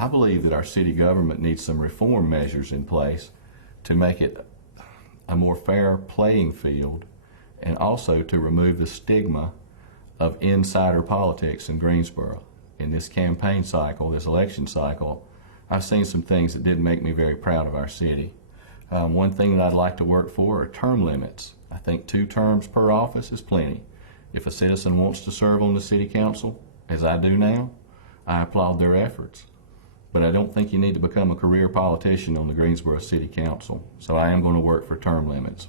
I believe that our city government needs some reform measures in place to make it a more fair playing field, and also to remove the stigma of insider politics in Greensboro. In this campaign cycle, this election cycle, I've seen some things that didn't make me very proud of our city. One thing that I'd like to work for are term limits. I think 2 terms per office is plenty. If a citizen wants to serve on the city council, as I do now, I applaud their efforts. But I don't think you need to become a career politician on the Greensboro City Council, so I am going to work for term limits.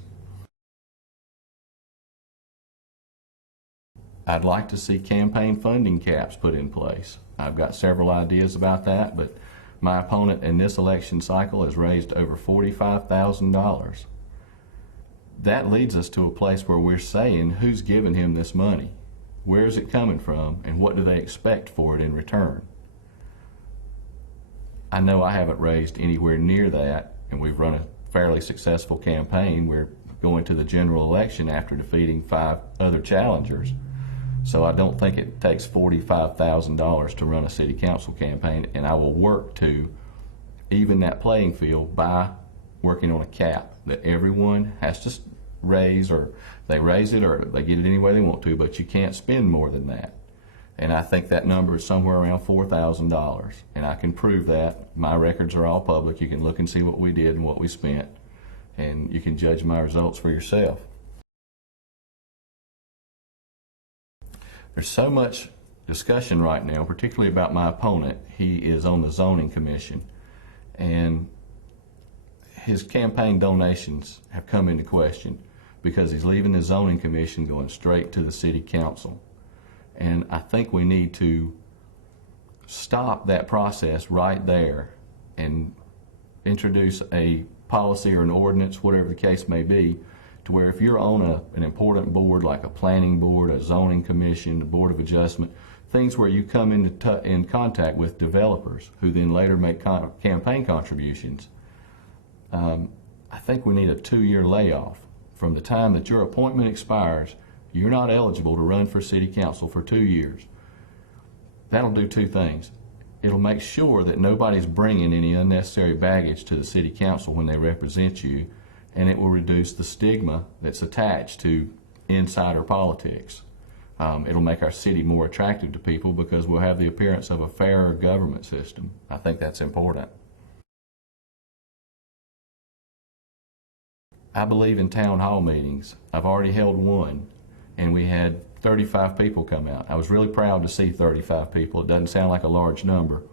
I'd like to see campaign funding caps put in place. I've got several ideas about that, but my opponent in this election cycle has raised over $45,000. That leads us to a place where we're saying who's giving him this money, where is it coming from, and what do they expect for it in return. I know I haven't raised anywhere near that, and we've run a fairly successful campaign. We're going to the general election after defeating 5 other challengers. So I don't think it takes $45,000 to run a city council campaign, and I will work to even that playing field by working on a cap that everyone has to raise, or they raise it or they get it any way they want to, but you can't spend more than that. And I think that number is somewhere around $4,000, and I can prove that. My records are all public. You can look and see what we did and what we spent, and you can judge my results for yourself. There's so much discussion right now, particularly about my opponent. He is on the zoning commission, and his campaign donations have come into question because he's leaving the zoning commission going straight to the city council. And I think we need to stop that process right there and introduce a policy or an ordinance, whatever the case may be, to where if you're on an important board like a planning board, a zoning commission, a board of adjustment, things where you come in contact with developers who then later make campaign contributions, I think we need a 2-year layoff. From the time that your appointment expires, you're not eligible to run for city council for 2 years. That'll do 2 things. It'll make sure that nobody's bringing any unnecessary baggage to the city council when they represent you, and it will reduce the stigma that's attached to insider politics. It'll make our city more attractive to people because we'll have the appearance of a fairer government system. I think that's important. I believe in town hall meetings. I've already held one, and we had 35 people come out. I was really proud to see 35 people. It doesn't sound like a large number,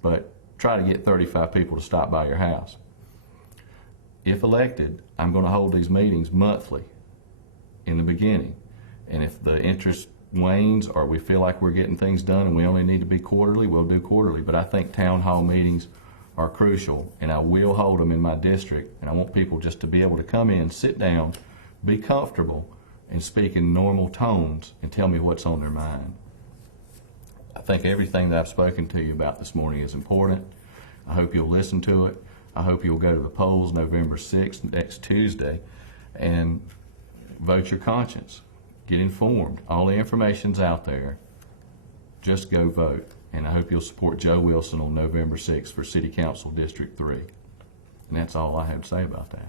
but try to get 35 people to stop by your house. If elected, I'm going to hold these meetings monthly in the beginning, and if the interest wanes or we feel like we're getting things done and we only need to be quarterly, we'll do quarterly. But I think town hall meetings are crucial, and I will hold them in my district, and I want people just to be able to come in, sit down, be comfortable, and speak in normal tones and tell me what's on their mind. I think everything that I've spoken to you about this morning is important. I hope you'll listen to it. I hope you'll go to the polls November 6th, next Tuesday, and vote your conscience. Get informed. All the information's out there. Just go vote. And I hope you'll support Joe Wilson on November 6th for City Council District 3. And that's all I have to say about that.